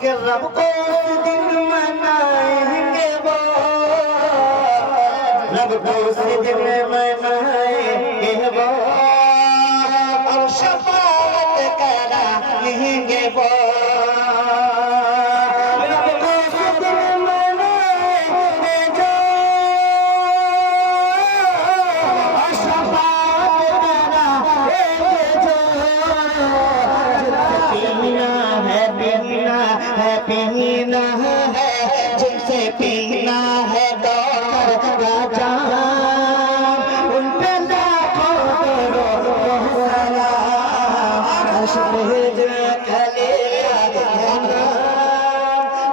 कि रब को उस दिन मनाएंगे वो, रब को उस दिन मनाएंगे वो, और शफाअत कराएंगे वो। रब को उस दिन मनाएंगे जो, और शफाअत कराएंगे जो। पीना है जिनसे पीना है दौर का जाम, उन पे लाखों करोड़ों सलाम। अशहद खलील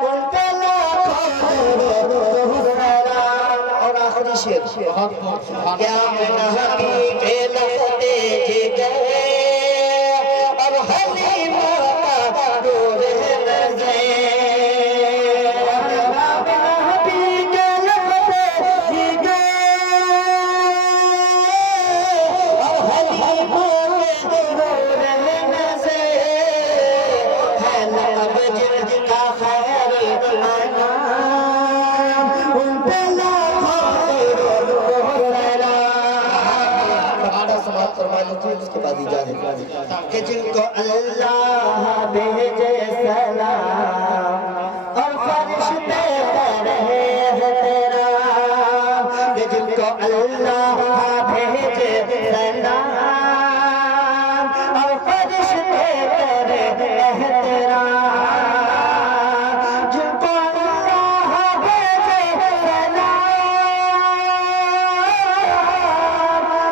उन पे लाखों करोड़ों सलाम। और आखिरी शेर, क्या नबी पे लफ्ज़े जिगर और हलीमा का दूर उसके बाद इजाज़त कि जिनको अल्लाह भेजे सलाम और फरिश्ते पढ़े हैं तेरा, कि जिनको अल्लाह भेजे सलाम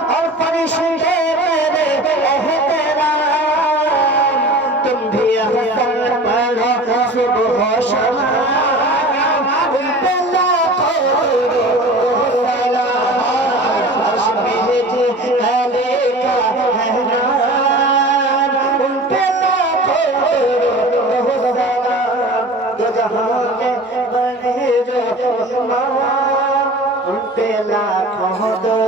और फरिश्ते पढ़े हैं तेरा, जिनको अल्लाह भेजे सलाम और फरिश्ते लाखों